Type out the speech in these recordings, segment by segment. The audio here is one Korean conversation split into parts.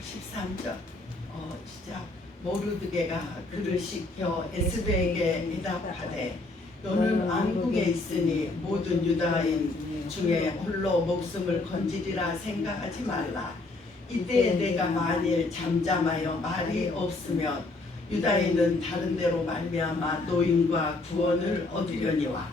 13절 시작. 모르드게가 그를 시켜 에스더에게 대답하되 너는 왕국에 있으니 모든 유다인 중에 홀로 목숨을 건지리라 생각하지 말라. 이때 내가 만일 잠잠하여 말이 없으면 유다인은 다른 데로 말미암아 노임과 구원을 얻으려니와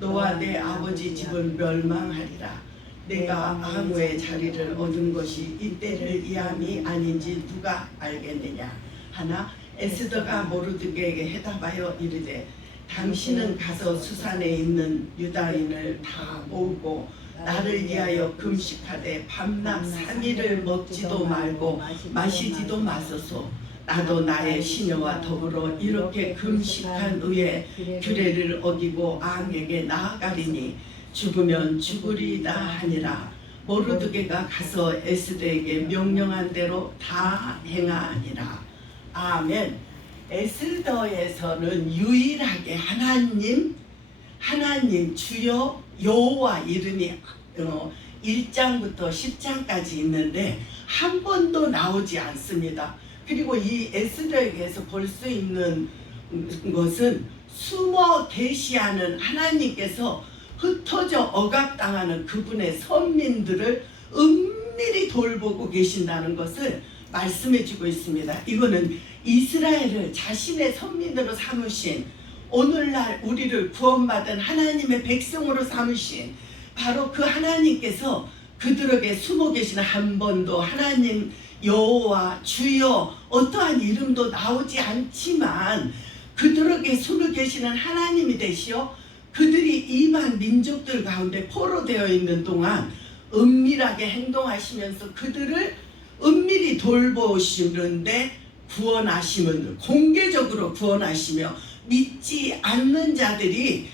너와 내 아버지 집은 멸망하리라. 내가 아무의 자리를 얻은 것이 이때를 이함이 아닌지 누가 알겠느냐 하나 에스더가 모르드게에게 해답하여 이르되 당신은 가서 수산에 있는 유다인을 다 모으고 나를 위하여 금식하되 밤낮 3일을 먹지도 말고 마시지도 마소서. 나도 나의 시녀와 더불어 이렇게 금식한 후에 규례를 어기고 왕에게 나아가리니 죽으면 죽으리이다 하니라. 모르드게가 가서 에스더에게 명령한 대로 다 행하니라. 아멘. 에스더에서는 유일하게 하나님 주여 여호와 이름이 1장부터 10장까지 있는데 한 번도 나오지 않습니다. 그리고 이 에스더에게서 볼 수 있는 것은 숨어 계시하는 하나님께서 흩어져 억압당하는 그분의 선민들을 은밀히 돌보고 계신다는 것을 말씀해 주고 있습니다. 이거는 이스라엘을 자신의 선민으로 삼으신, 오늘날 우리를 구원받은 하나님의 백성으로 삼으신 바로 그 하나님께서 그들에게 숨어 계시는, 한 번도 하나님 여호와 주여 어떠한 이름도 나오지 않지만 그들에게 숨어 계시는 하나님이 되시어 그들이 이방 민족들 가운데 포로되어 있는 동안 은밀하게 행동하시면서 그들을 은밀히 돌보시는데 구원하시면 공개적으로 구원하시며 믿지 않는 자들이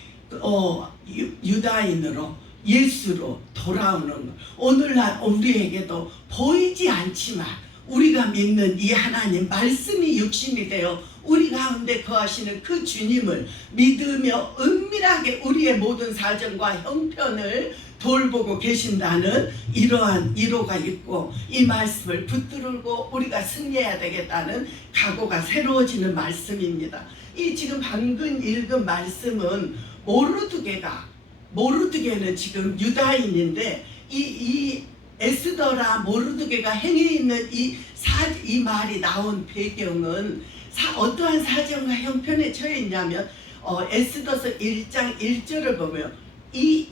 유다인으로 예수로 돌아오는 것. 오늘날 우리에게도 보이지 않지만 우리가 믿는 이 하나님 말씀이 육신이 되어 우리 가운데 거하시는 그 주님을 믿으며 은밀하게 우리의 모든 사정과 형편을 돌보고 계신다는 이러한 위로가 있고, 이 말씀을 붙들고 우리가 승리해야 되겠다는 각오가 새로워지는 말씀입니다. 이 지금 방금 읽은 말씀은 모르드게는 지금 유다인인데 이 에스더라 모르드게가 행해 있는 이 말이 나온 배경은 어떠한 사정과 형편에 처해 있냐면 에스더서 1장 1절을 보면 이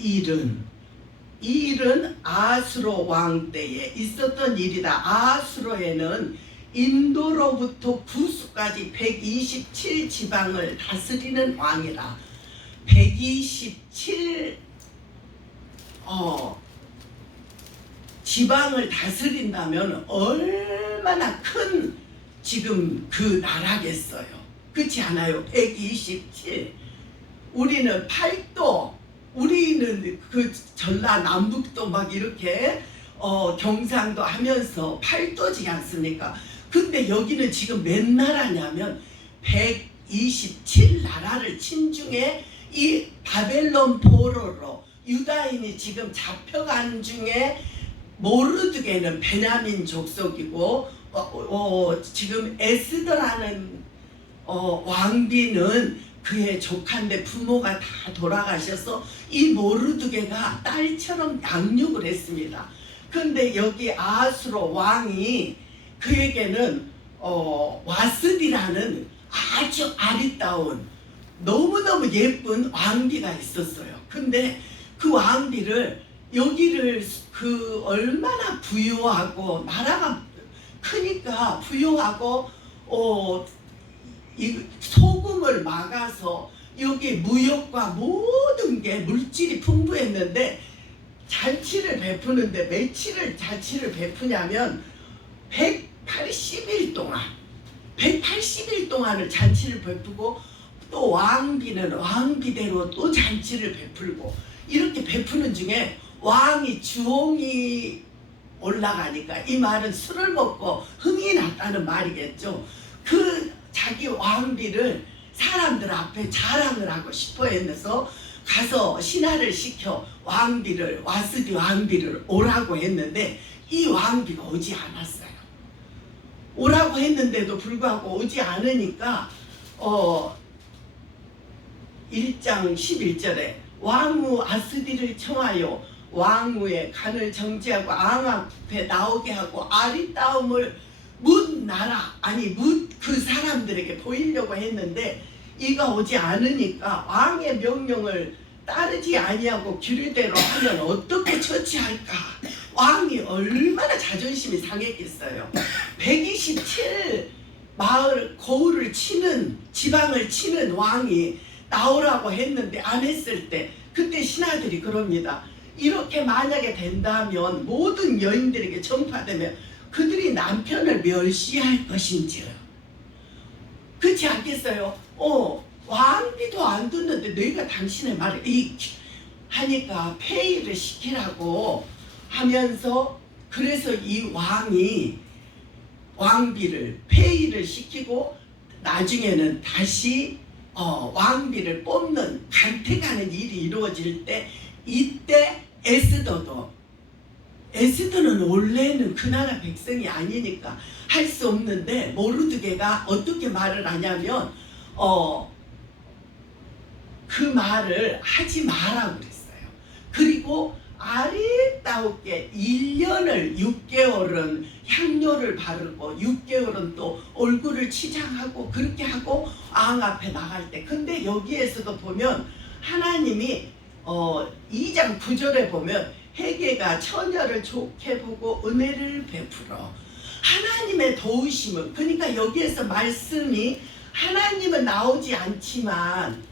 일은 아수로 왕 때에 있었던 일이다. 아수로에는 인도로부터 구수까지 127 지방을 다스리는 왕이라. 127 지방을 다스린다면 얼마나 큰 지금 그 나라겠어요. 그렇지 않아요? 127. 우리는 8도, 우리는 그 전라남북도 막 이렇게 경상도 하면서 8도지 않습니까? 근데 여기는 지금 몇 나라냐면 127 나라를 친중에 이 바벨론 포로로 유다인이 지금 잡혀간 중에 모르드게는 베냐민 족속이고 지금 에스더라는 왕비는 그의 조카인데 부모가 다 돌아가셔서 이 모르드게가 딸처럼 양육을 했습니다. 근데 여기 아수로 왕이 그에게는 와스디라는 아주 아리따운 너무너무 예쁜 왕비가 있었어요. 근데 그 왕비를 여기를 얼마나 부유하고 나라가 크니까 부유하고 이 소금을 막아서 여기 무역과 모든 게 물질이 풍부했는데 잔치를 베푸는데 며칠을 잔치를 베푸냐면 180일 동안을 잔치를 베푸고 또 왕비는 왕비대로 또 잔치를 베풀고 이렇게 베푸는 중에 왕이 주홍이 올라가니까 이 말은 술을 먹고 흥이 났다는 말이겠죠. 그 자기 왕비를 사람들 앞에 자랑을 하고 싶어 해서 가서 신하를 시켜 와스디 왕비를 오라고 했는데 이 왕비가 오지 않았어요. 오라고 했는데도 불구하고 오지 않으니까 1장 11절에 왕후 아스디를 청하여 왕후의 간을 정지하고 왕 앞에 나오게 하고 아리따움을 묻 나라 아니 묻 그 사람들에게 보이려고 했는데 이가 오지 않으니까 왕의 명령을 따르지 아니하고 규례대로 하면 어떻게 처치할까? 왕이 얼마나 자존심이 상했겠어요. 127 마을 거울을 치는 지방을 치는 왕이 나오라고 했는데 안 했을 때 그때 신하들이 그럽니다. 이렇게 만약에 된다면 모든 여인들에게 전파되면 그들이 남편을 멸시할 것인지요. 그렇지 않겠어요? 왕비도 안 듣는데 너희가 당신의 말을 하니까 폐위를 시키라고 하면서 그래서 이 왕이 왕비를 폐위를 시키고 나중에는 다시 왕비를 뽑는 간택하는 일이 이루어질 때 이때 에스더는 원래는 그 나라 백성이 아니니까 할 수 없는데 모르드게가 어떻게 말을 하냐면 그 말을 하지 마라고 그랬어요. 그리고 아리따우게 1년을 6개월은 향료를 바르고 6개월은 또 얼굴을 치장하고 그렇게 하고 왕 앞에 나갈 때 근데 여기에서도 보면 하나님이 2장 9절에 보면 헤게가 처녀를 좋게 보고 은혜를 베풀어 하나님의 도우심은 그러니까 여기에서 말씀이 하나님은 나오지 않지만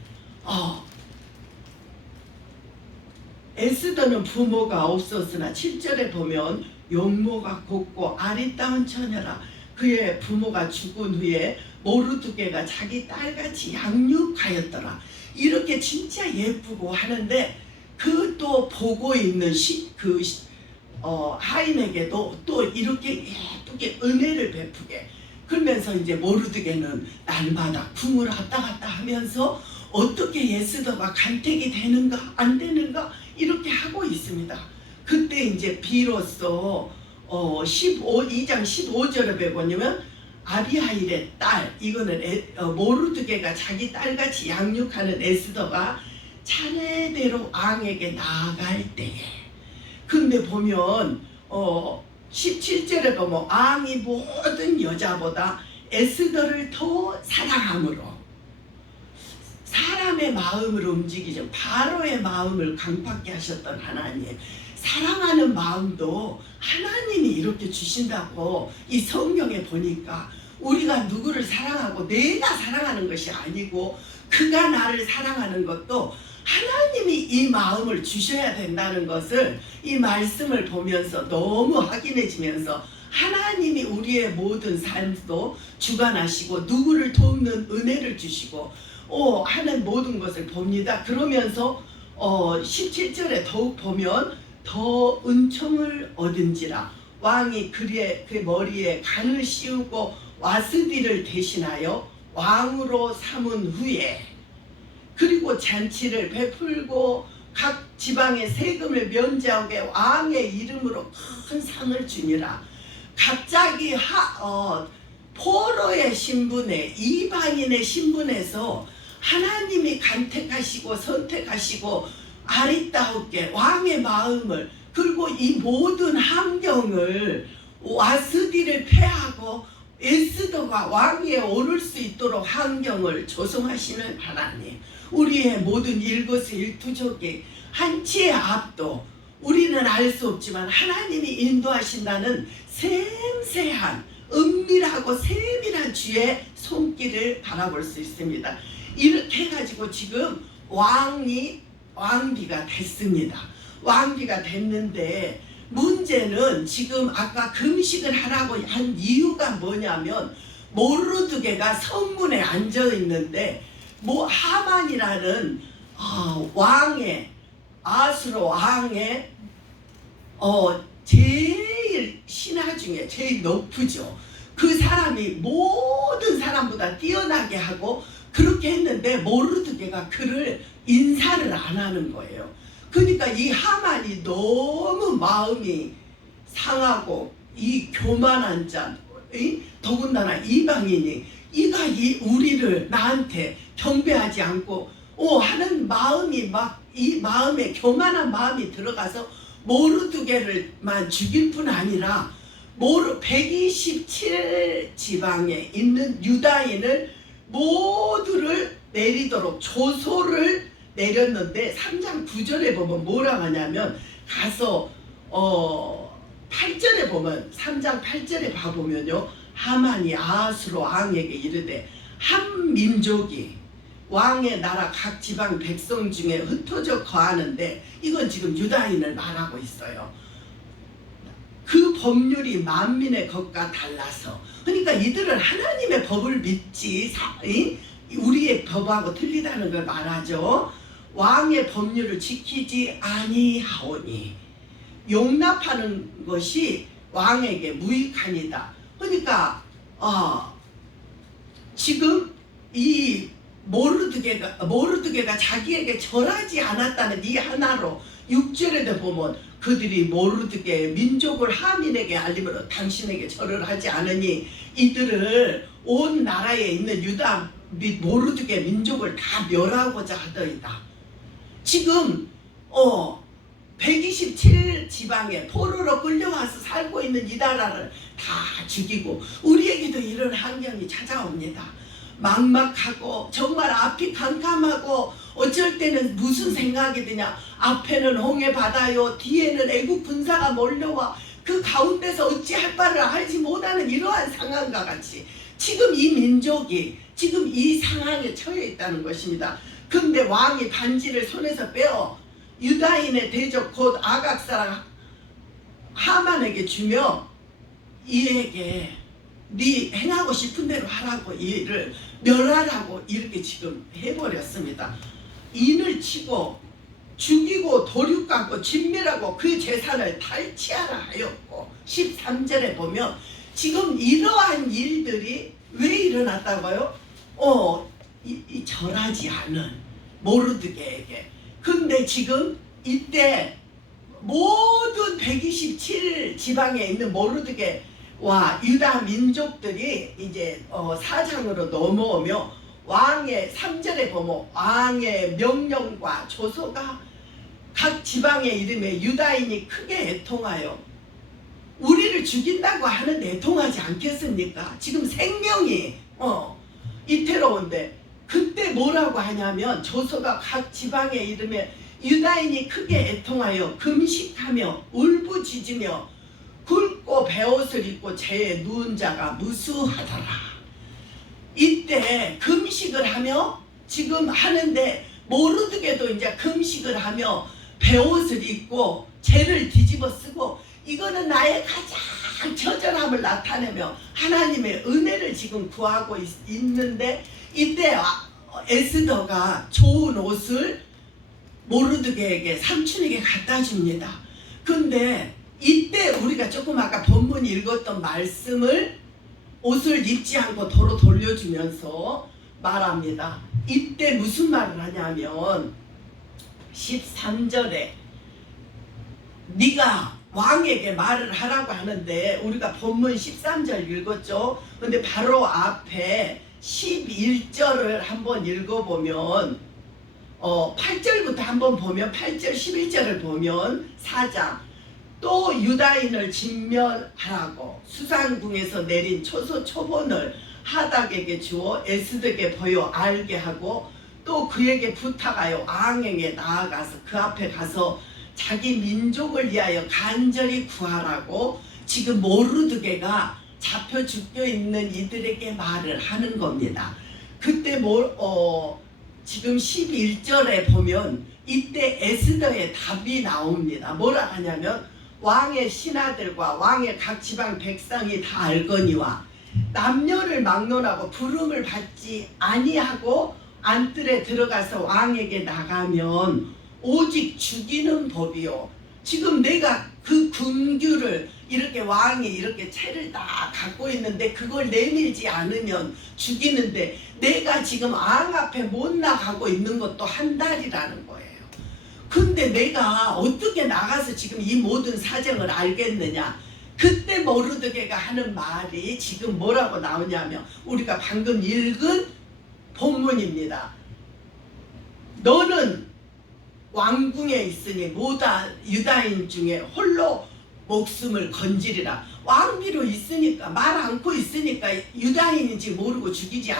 에스더는 부모가 없었으나 7절에 보면 용모가 곱고 아리따운 처녀라 그의 부모가 죽은 후에 모르드게가 자기 딸같이 양육하였더라. 이렇게 진짜 예쁘고 하는데 그 또 보고 있는 하인에게도 또 이렇게 예쁘게 은혜를 베푸게 그러면서 이제 모르드게는 날마다 궁을 왔다 갔다 하면서 어떻게 에스더가 간택이 되는가 안 되는가 이렇게 하고 있습니다. 그때 이제 비로소 2장 15절에 보면 아비하일의 딸 이거는 모르드게가 자기 딸같이 양육하는 에스더가 차례대로 왕에게 나아갈 때에 근데 보면 17절에 보면 왕이 모든 여자보다 에스더를 더 사랑함으로 사람의 마음을 움직이죠. 바로의 마음을 강팍게 하셨던 하나님 사랑하는 마음도 하나님이 이렇게 주신다고 이 성경에 보니까 우리가 누구를 사랑하고 내가 사랑하는 것이 아니고 그가 나를 사랑하는 것도 하나님이 이 마음을 주셔야 된다는 것을 이 말씀을 보면서 너무 확인해지면서 하나님이 우리의 모든 삶도 주관하시고 누구를 돕는 은혜를 주시고 하는 모든 것을 봅니다. 그러면서 17절에 더욱 보면 더 은총을 얻은지라 왕이 그의 머리에 간을 씌우고 와스디를 대신하여 왕으로 삼은 후에 그리고 잔치를 베풀고 각 지방의 세금을 면제하게 왕의 이름으로 큰 상을 주니라. 갑자기 포로의 신분에 이방인의 신분에서 하나님이 간택하시고 선택하시고 아리따우게 왕의 마음을 그리고 이 모든 환경을 와스디를 패하고 에스더가 왕위에 오를 수 있도록 환경을 조성하시는 하나님 우리의 모든 일거수일투족이 한치의 앞도 우리는 알 수 없지만 하나님이 인도하신다는 섬세한 은밀하고 세밀한 주의 손길을 바라볼 수 있습니다. 이렇게 해가지고 지금 왕비가 됐습니다. 왕비가 됐는데 문제는 지금 아까 금식을 하라고 한 이유가 뭐냐면 모르드게가 성문에 앉아 있는데 하만이라는 아수르 왕의 제일 신하 중에 제일 높으죠. 그 사람이 모든 사람보다 뛰어나게 하고 그렇게 했는데 모르드게가 그를 인사를 안 하는 거예요. 그러니까 이 하만이 너무 마음이 상하고 이 교만한 자 더군다나 이방인이 이가 우리를 나한테 경배하지 않고 하는 마음이 막 이 마음에 교만한 마음이 들어가서 모르드게를만 죽일 뿐 아니라 127 지방에 있는 유다인을 모두를 내리도록 조소를 내렸는데 3장 9절에 보면 뭐라고 하냐면 가서 8절에 보면 3장 8절에 봐보면요, 하만이 아하수로 왕에게 이르되 한 민족이 왕의 나라 각 지방 백성 중에 흩어져 거하는데, 이건 지금 유다인을 말하고 있어요. 그 법률이 만민의 것과 달라서, 그러니까 이들은 하나님의 법을 믿지 우리의 법하고 틀리다는 걸 말하죠. 왕의 법률을 지키지 아니하오니 용납하는 것이 왕에게 무익하니라. 그러니까 지금 이 모르드게가 자기에게 절하지 않았다는 이 하나로 6절에도 보면 그들이 모르드게 민족을 하민에게 알림으로 당신에게 절을 하지 않으니 이들을 온 나라에 있는 유다 및 모르드게 민족을 다 멸하고자 하더이다. 지금 127 지방에 포로로 끌려와서 살고 있는 이 나라를 다 죽이고 우리에게도 이런 환경이 찾아옵니다. 막막하고 정말 앞이 캄캄하고 어쩔 때는 무슨 생각이 드냐, 앞에는 홍해 바다요 뒤에는 애국 군사가 몰려와 그 가운데서 어찌할 바를 알지 못하는 이러한 상황과 같이 지금 이 민족이 지금 이 상황에 처해 있다는 것입니다. 근데 왕이 반지를 손에서 빼어 유다인의 대적 곧 아각 사람 하만에게 주며 이에게 네 행하고 싶은 대로 하라고, 이를 멸하라고 이렇게 지금 해버렸습니다. 인을 치고 죽이고 도륙하고 진멸하고 그 재산을 탈취하라 하였고, 13절에 보면 지금 이러한 일들이 왜 일어났다고요? 이 절하지 않은 모르드게에게. 근데 지금 이때 모든 127 지방에 있는 모르드게와 유다 민족들이 이제 사장으로 넘어오며 왕의 3절에 보면 왕의 명령과 조서가 각 지방의 이름에 유다인이 크게 애통하여 우리를 죽인다고 하는데 애통하지 않겠습니까? 지금 생명이 이태로운데 그때 뭐라고 하냐면 조서가 각 지방의 이름에 유다인이 크게 애통하여 금식하며 울부짖으며 굵고 베옷을 입고 재에 누운 자가 무수하더라. 이때 금식을 하며 지금 하는데 모르드게도 이제 금식을 하며 베옷을 입고 재를 뒤집어 쓰고, 이거는 나의 가장 처절함을 나타내며 하나님의 은혜를 지금 구하고 있는데, 이때 에스더가 좋은 옷을 모르드게에게 삼촌에게 갖다 줍니다. 근데 이때 우리가 조금 아까 본문 읽었던 말씀을 옷을 입지 않고 도로 돌려주면서 말합니다. 이때 무슨 말을 하냐면 13절에 네가 왕에게 말을 하라고 하는데, 우리가 본문 13절 읽었죠. 근데 바로 앞에 11절을 한번 읽어보면 8절부터 한번 보면 8절 11절을 보면 4장 또 유다인을 진멸하라고 수상궁에서 내린 초소 초본을 하닥에게 주어 에스더에게 보여 알게 하고, 또 그에게 부탁하여 왕에게 나아가서 그 앞에 가서 자기 민족을 위하여 간절히 구하라고 지금 모르드게가 잡혀 죽여 있는 이들에게 말을 하는 겁니다. 그때 지금 11절에 보면 이때 에스더의 답이 나옵니다. 뭐라 하냐면 왕의 신하들과 왕의 각 지방 백성이 다 알거니와 남녀를 막론하고 부름을 받지 아니하고 안뜰에 들어가서 왕에게 나가면 오직 죽이는 법이요. 지금 내가 그 군규를 이렇게 왕이 이렇게 채를 다 갖고 있는데 그걸 내밀지 않으면 죽이는데, 내가 지금 왕 앞에 못 나가고 있는 것도 한 달이라는 거예요. 근데 내가 어떻게 나가서 지금 이 모든 사정을 알겠느냐? 그때 모르드게가 하는 말이 지금 뭐라고 나오냐면 우리가 방금 읽은 본문입니다. 너는 왕궁에 있으니 모다 유다인 중에 홀로 목숨을 건지리라. 왕비로 있으니까 말 않고 있으니까 유다인인지 모르고 죽이지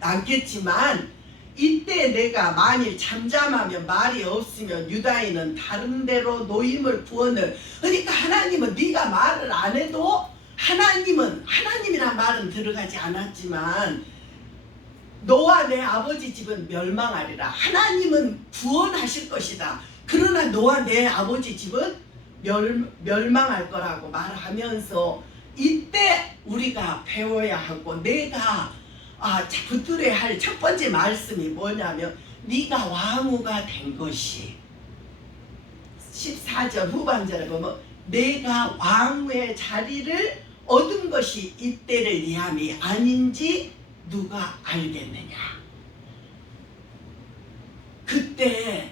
않겠지만 이때 내가 만일 잠잠하면 말이 없으면 유다인은 다른 데로 노임을 구원을. 그러니까 하나님은 네가 말을 안 해도 하나님이란 말은 들어가지 않았지만 너와 내 아버지 집은 멸망하리라. 하나님은 구원하실 것이다. 그러나 너와 내 아버지 집은 멸망할 거라고 말하면서 이때 우리가 배워야 하고 내가 붙들어야 할 첫 번째 말씀이 뭐냐면 네가 왕후가 된 것이 14절 후반절에 보면 내가 왕후의 자리를 얻은 것이 이때를 위함이 아닌지 누가 알겠느냐. 그때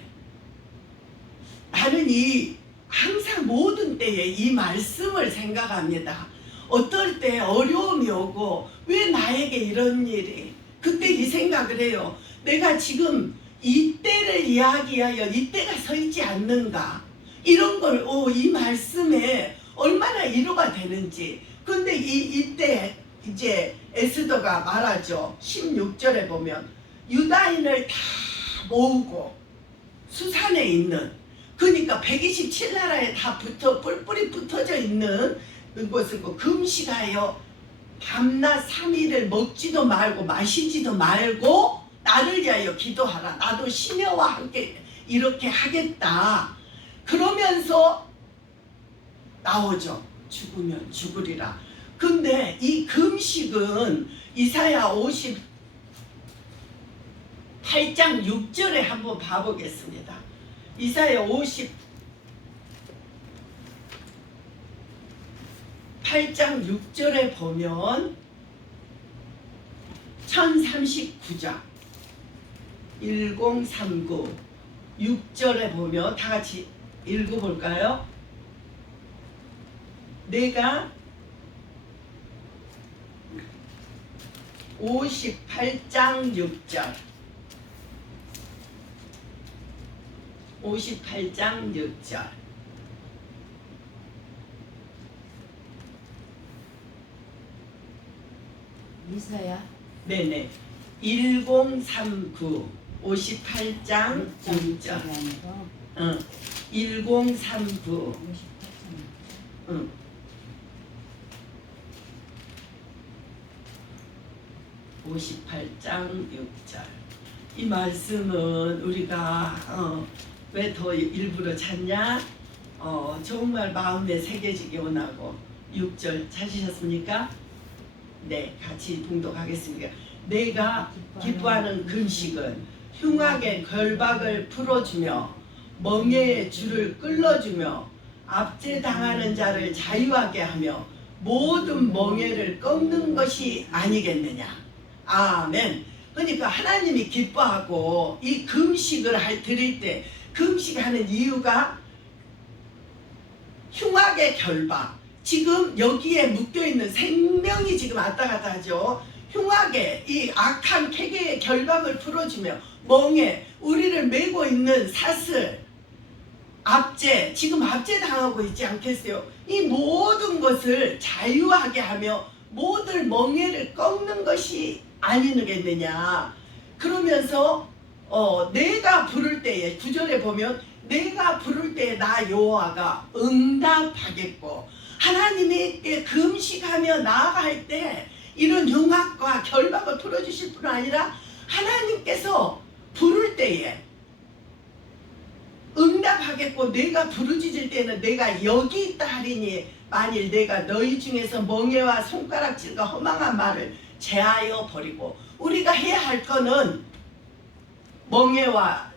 나는 항상 모든 때에 이 말씀을 생각합니다. 어떨 때 어려움이 오고 왜 나에게 이런 일이, 그때 이 생각을 해요. 내가 지금 이때를 이야기하여 이때가 서 있지 않는가, 이런 걸 이 말씀에 얼마나 위로가 되는지. 근데 이때 이제 에스더가 말하죠. 16절에 보면 유다인을 다 모으고 수산에 있는, 그러니까 127나라에 다 뿔뿔이 붙어져 있는 것을 금식하여 밤낮 3일을 먹지도 말고 마시지도 말고 나를 위하여 기도하라. 나도 시녀와 함께 이렇게 하겠다. 그러면서 나오죠. 죽으면 죽으리라. 근데 이 금식은 이사야 58장 6절에 한번 봐보겠습니다. 이사야 58장 6절에 보면 1039장 1039 6절에 보면 다 같이 읽어볼까요? 내가 58장 6절 58장 6절 이사야? 네네 1039 58장 6절 1039 58장 6절. 이 말씀은 우리가 왜 더 일부러 찾냐? 정말 마음에 새겨지게 원하고 6절 찾으셨습니까? 네, 같이 봉독하겠습니다. 내가 기뻐하는 금식은 흉악의 결박을 풀어주며 멍에의 줄을 끌어주며 압제당하는 자를 자유하게 하며 모든 멍에를 꺾는 것이 아니겠느냐. 아멘. 그러니까 하나님이 기뻐하고 이 금식을 드릴 때, 금식하는 이유가 흉악의 결박, 지금 여기에 묶여있는 생명이 지금 왔다 갔다 하죠. 흉악의 이 악한 쾌계의 결박을 풀어주며 멍에 우리를 메고 있는 사슬, 압제, 지금 압제당하고 있지 않겠어요? 이 모든 것을 자유하게 하며 모든 멍에를 꺾는 것이 아니겠느냐. 그러면서 내가 부를 때에 9절에 보면 내가 부를 때에 나 여호와가 응답하겠고, 하나님이 금식하며 나아갈 때 이런 흉악과 결박을 풀어주실 뿐 아니라 하나님께서 부를 때에 응답하겠고, 내가 부르짖을 때는 내가 여기 있다 하리니 만일 내가 너희 중에서 멍에와 손가락질과 허망한 말을 제하여 버리고, 우리가 해야 할 거는 멍에와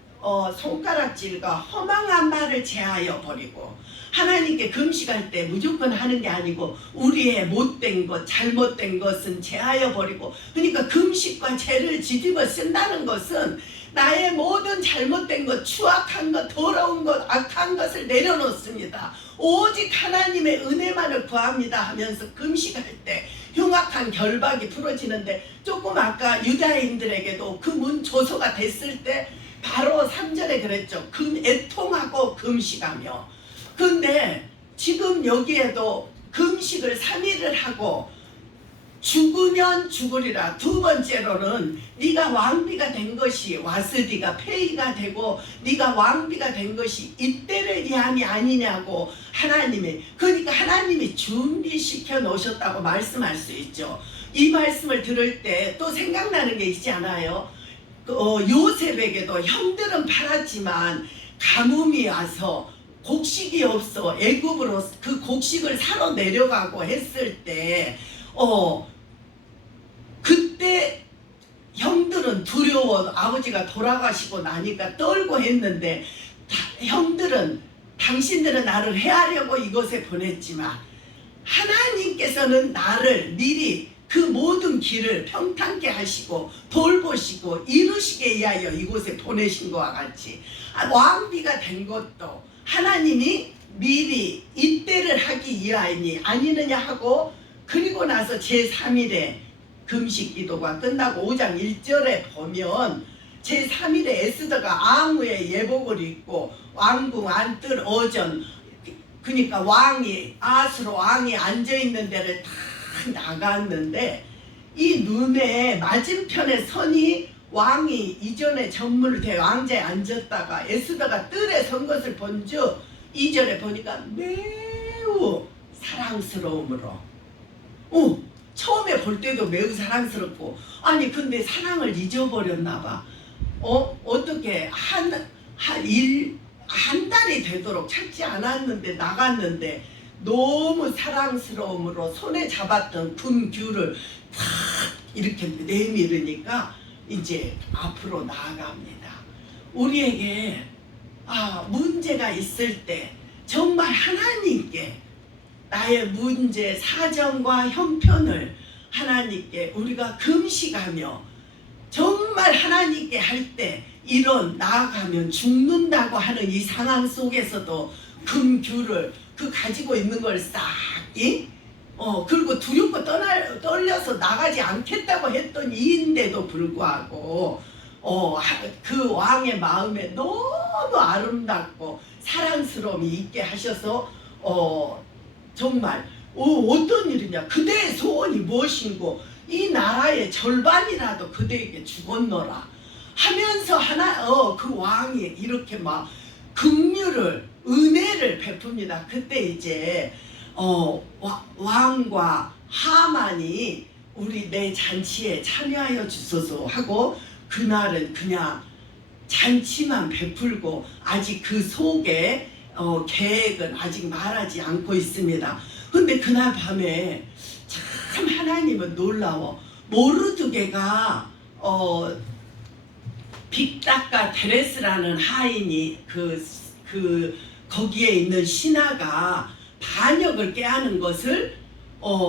손가락질과 허망한 말을 제하여 버리고 하나님께 금식할 때 무조건 하는 게 아니고 우리의 못된 것, 잘못된 것은 제하여 버리고, 그러니까 금식과 죄를 뒤집어 쓴다는 것은 나의 모든 잘못된 것, 추악한 것, 더러운 것, 악한 것을 내려놓습니다. 오직 하나님의 은혜만을 구합니다 하면서 금식할 때 흉악한 결박이 풀어지는데, 조금 아까 유다인들에게도 그 문 조소가 됐을 때 바로 3절에 그랬죠. 애통하고 금식하며. 근데 지금 여기에도 금식을 3일을 하고 죽으면 죽으리라. 두 번째로는 네가 왕비가 된 것이 와스디가 폐위가 되고 네가 왕비가 된 것이 이때를 위함이 아니냐고 하나님이, 그러니까 하나님이 준비시켜 놓으셨다고 말씀할 수 있죠. 이 말씀을 들을 때 또 생각나는 게 있지 않아요? 요셉에게도 형들은 팔았지만 가뭄이 와서 곡식이 없어 애굽으로 그 곡식을 사러 내려가고 했을 때 그때 형들은 두려워, 아버지가 돌아가시고 나니까 떨고 했는데, 형들은 당신들은 나를 해하려고 이곳에 보냈지만 하나님께서는 나를 미리 그 모든 길을 평탄케 하시고 돌보시고 이루시게 위하여 이곳에 보내신 것과 같이 왕비가 된 것도 하나님이 미리 이때를 하기 위하이니 아니느냐 하고, 그리고 나서 제3일에 금식 기도가 끝나고 5장 1절에 보면 제3일에 에스더가 앙후의 예복을 입고 왕궁 안뜰 어전, 그러니까 왕이 아수로 왕이 앉아있는 데를 다 나갔는데, 이 눈에 맞은편에 선이 왕이 이전에 전문을 대 왕자에 앉았다가 에스더가 뜰에 선 것을 본즉 2절에 보니까 매우 사랑스러움으로, 처음에 볼 때도 매우 사랑스럽고, 아니 근데 사랑을 잊어버렸나 봐. 어떻게 한 달이 되도록 찾지 않았는데 나갔는데 너무 사랑스러움으로 손에 잡았던 군규를 탁 이렇게 내밀으니까 이제 앞으로 나아갑니다. 우리에게 문제가 있을 때 정말 하나님께 나의 문제, 사정과 형편을 하나님께 우리가 금식하며 정말 하나님께 할 때, 이런 나아가면 죽는다고 하는 이 상황 속에서도 금규를 그 가지고 있는 걸 싹 그리고 두렵고 떨려서 나가지 않겠다고 했던 이인데도 불구하고 그 왕의 마음에 너무 아름답고 사랑스러움이 있게 하셔서 정말 어떤 일이냐, 그대의 소원이 무엇인고 이 나라의 절반이라도 그대에게 주었노라 하면서 그 왕이 이렇게 막 긍휼을, 은혜를 베풉니다. 그때 이제 왕과 하만이 우리 내 잔치에 참여하여 주소서 하고, 그날은 그냥 잔치만 베풀고 아직 그 속에 계획은 아직 말하지 않고 있습니다. 근데 그날 밤에 참 하나님은 놀라워. 모르드게가 빅닥과 데레스라는 하인이 거기에 있는 신하가 반역을 깨하는 것을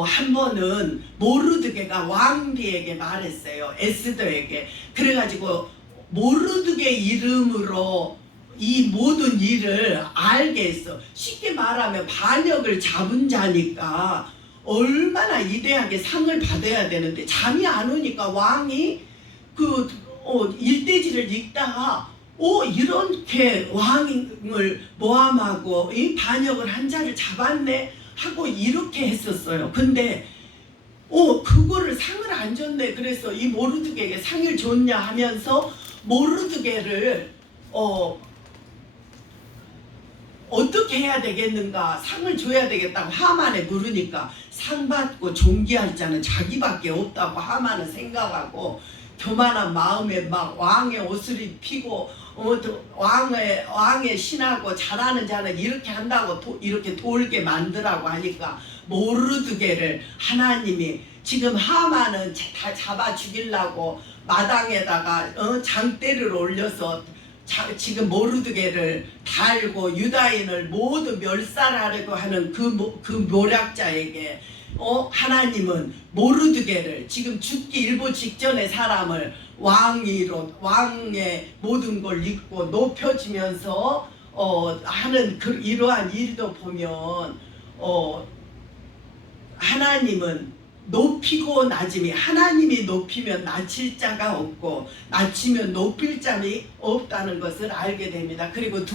한 번은 모르드게가 왕비에게 말했어요. 에스더에게. 그래가지고 모르드게 이름으로 이 모든 일을 알게 했어. 쉽게 말하면 반역을 잡은 자니까 얼마나 위대하게 상을 받아야 되는데 잠이 안 오니까 왕이 일대지를 읽다가 이렇게 왕을 모함하고 이 반역을 한 자를 잡았네 하고 이렇게 했었어요. 근데 그거를 상을 안 줬네. 그래서 이 모르드게에게 상을 줬냐 하면서 모르드게를 어떻게 해야 되겠는가, 상을 줘야 되겠다고 하만에 물으니까 상 받고 존귀할 자는 자기밖에 없다고 하만은 생각하고 교만한 마음에 막 왕의 옷을 입히고 왕의 신하고 잘하는 자는 이렇게 한다고 이렇게 돌게 만들라고 하니까 모르드게를 하나님이, 지금 하만은 다 잡아 죽이려고 마당에다가 장대를 올려서 지금 모르드게를 달고 유다인을 모두 멸살하려고 하는 그 모략자에게 하나님은 모르드게를 지금 죽기 일보 직전의 사람을 왕의 모든 걸 잊고 높여지면서 하는 이러한 일도 보면 하나님은 높이고 낮음이, 하나님이 높이면 낮힐 자가 없고 낮추면 높일 자이 없다는 것을 알게 됩니다. 그리고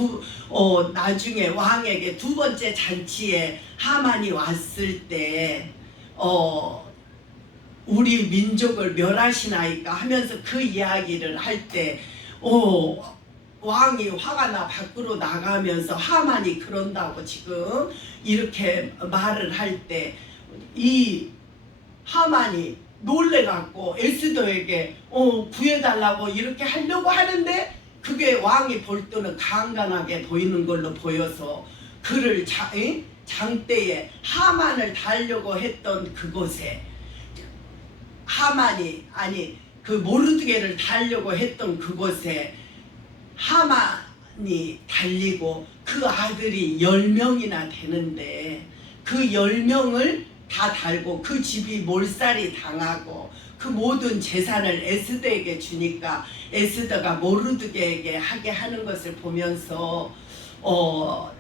나중에 왕에게 두 번째 잔치에 하만이 왔을 때 우리 민족을 멸하시나이까 하면서 그 이야기를 할 때 왕이 화가 나 밖으로 나가면서 하만이 그런다고 지금 이렇게 말을 할 때 이 하만이 놀래갖고 에스더에게 구해달라고 이렇게 하려고 하는데 그게 왕이 볼 때는 강간하게 보이는 걸로 보여서 그를 장대에 하만을 달려고 했던 그곳에 그 모르드게를 달려고 했던 그곳에 하만이 달리고 그 아들이 10명이나 되는데 그 10명을 다 달고 그 집이 몰살이 당하고 그 모든 재산을 에스더에게 주니까 에스더가 모르드게에게 하게 하는 것을 보면서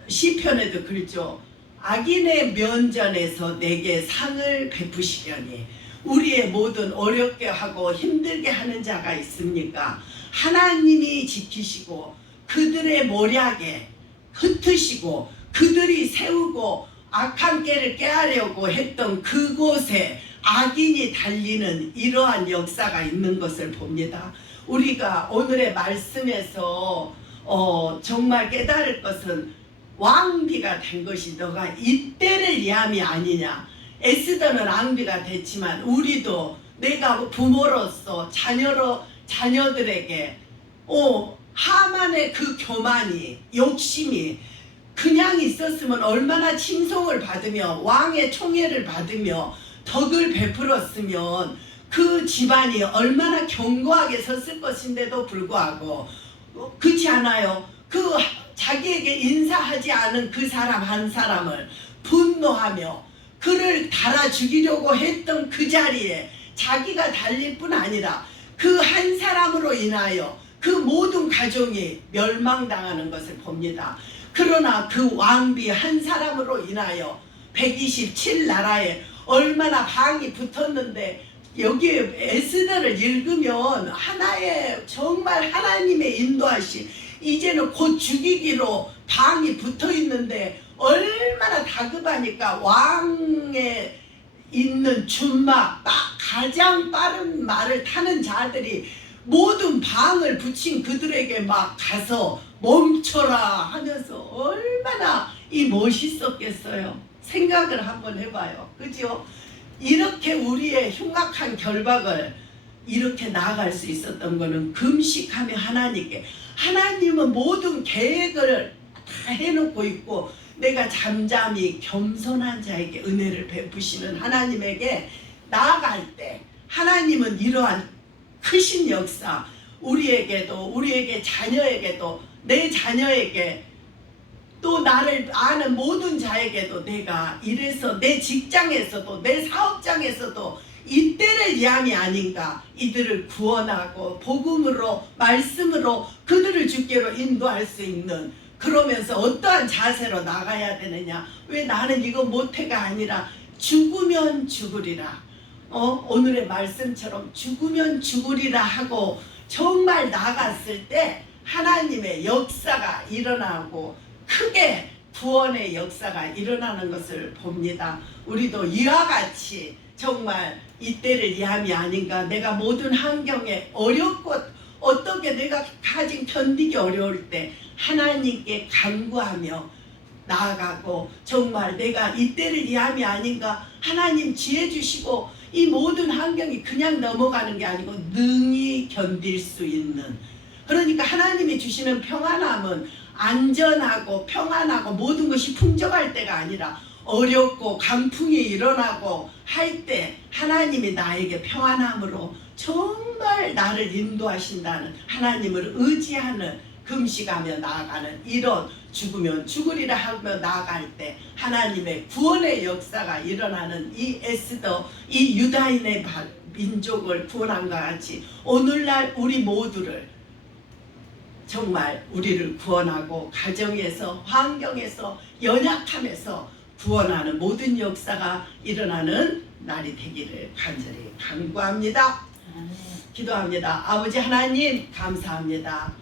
시편에도 그랬죠. 악인의 면전에서 내게 상을 베푸시려니 우리의 모든 어렵게 하고 힘들게 하는 자가 있습니까? 하나님이 지키시고 그들의 모략에 흩으시고 그들이 세우고 악한 깨를 깨하려고 했던 그곳에 악인이 달리는 이러한 역사가 있는 것을 봅니다. 우리가 오늘의 말씀에서 정말 깨달을 것은 왕비가 된 것이 너가 이때를 위함이 아니냐. 에스더는 왕비가 됐지만 우리도 내가 부모로서 자녀들에게 하만의 그 교만이 욕심이 그냥 있었으면 얼마나 칭송을 받으며 왕의 총애를 받으며 덕을 베풀었으면 그 집안이 얼마나 견고하게 섰을 것인데도 불구하고 그렇지 않아요. 그 자기에게 인사하지 않은 그 사람 한 사람을 분노하며 그를 달아 죽이려고 했던 그 자리에 자기가 달릴 뿐 아니라 그 한 사람으로 인하여 그 모든 가정이 멸망당하는 것을 봅니다. 그러나 그 왕비 한 사람으로 인하여 127나라에 얼마나 방이 붙었는데 여기에 에스더를 읽으면 하나의 정말 하나님의 인도하심 이제는 곧 죽이기로 방이 붙어 있는데 얼마나 다급하니까 왕에 있는 준막 가장 빠른 말을 타는 자들이 모든 방을 붙인 그들에게 막 가서 멈춰라 하면서 얼마나 멋있었겠어요. 생각을 한번 해봐요. 그죠? 이렇게 우리의 흉악한 결박을 이렇게 나아갈 수 있었던 거는 금식하며 하나님은 모든 계획을 다 해놓고 있고 내가 잠잠히 겸손한 자에게 은혜를 베푸시는 하나님에게 나아갈 때 하나님은 이러한 크신 역사 우리에게도 우리에게 자녀에게도 내 자녀에게 또 나를 아는 모든 자에게도 내가 이래서 내 직장에서도 내 사업장에서도 이때를 위함이 아닌가 이들을 구원하고 복음으로 말씀으로 그들을 주께로 인도할 수 있는 그러면서 어떠한 자세로 나가야 되느냐 왜 나는 이거 못해가 아니라 죽으면 죽으리라 오늘의 말씀처럼 죽으면 죽으리라 하고 정말 나갔을 때 하나님의 역사가 일어나고 크게 구원의 역사가 일어나는 것을 봅니다. 우리도 이와 같이 정말 이때를 위함이 아닌가 내가 모든 환경에 어렵고 어떻게 내가 가진 견디기 어려울 때 하나님께 간구하며 나아가고 정말 내가 이때를 위함이 아닌가 하나님 지혜 주시고 이 모든 환경이 그냥 넘어가는 게 아니고 능히 견딜 수 있는 그러니까 하나님이 주시는 평안함은 안전하고 평안하고 모든 것이 풍족할 때가 아니라 어렵고 강풍이 일어나고 할 때 하나님이 나에게 평안함으로 정말 나를 인도하신다는 하나님을 의지하는 금식하며 나아가는 이런 죽으면 죽으리라 하며 나아갈 때 하나님의 구원의 역사가 일어나는 이 에스더, 이 유다인의 민족을 구원한 것 같이 오늘날 우리 모두를 정말 우리를 구원하고 가정에서 환경에서 연약함에서 구원하는 모든 역사가 일어나는 날이 되기를 간절히 간구합니다. 기도합니다. 아버지 하나님 감사합니다.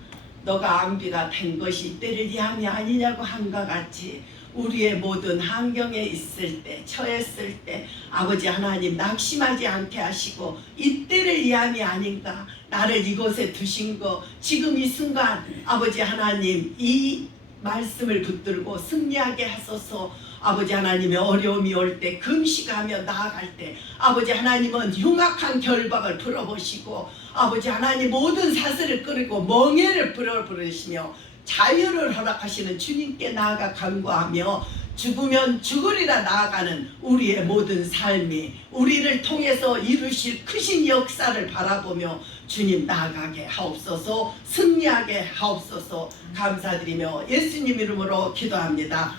너가 앙비가 된 것이 이때를 위함이 아니냐고 한 것 같이 우리의 모든 환경에 있을 때 처했을 때 아버지 하나님 낙심하지 않게 하시고 이때를 위함이 아닌가, 나를 이곳에 두신 거 지금 이 순간 아버지 하나님 이 말씀을 붙들고 승리하게 하소서. 아버지 하나님의 어려움이 올 때 금식하며 나아갈 때 아버지 하나님은 흉악한 결박을 풀어보시고 아버지 하나님 모든 사슬을 끊고 멍에를 풀어버리시며 자유를 허락하시는 주님께 나아가 간구하며 죽으면 죽으리라 나아가는 우리의 모든 삶이 우리를 통해서 이루실 크신 역사를 바라보며 주님 나아가게 하옵소서. 승리하게 하옵소서. 감사드리며 예수님 이름으로 기도합니다.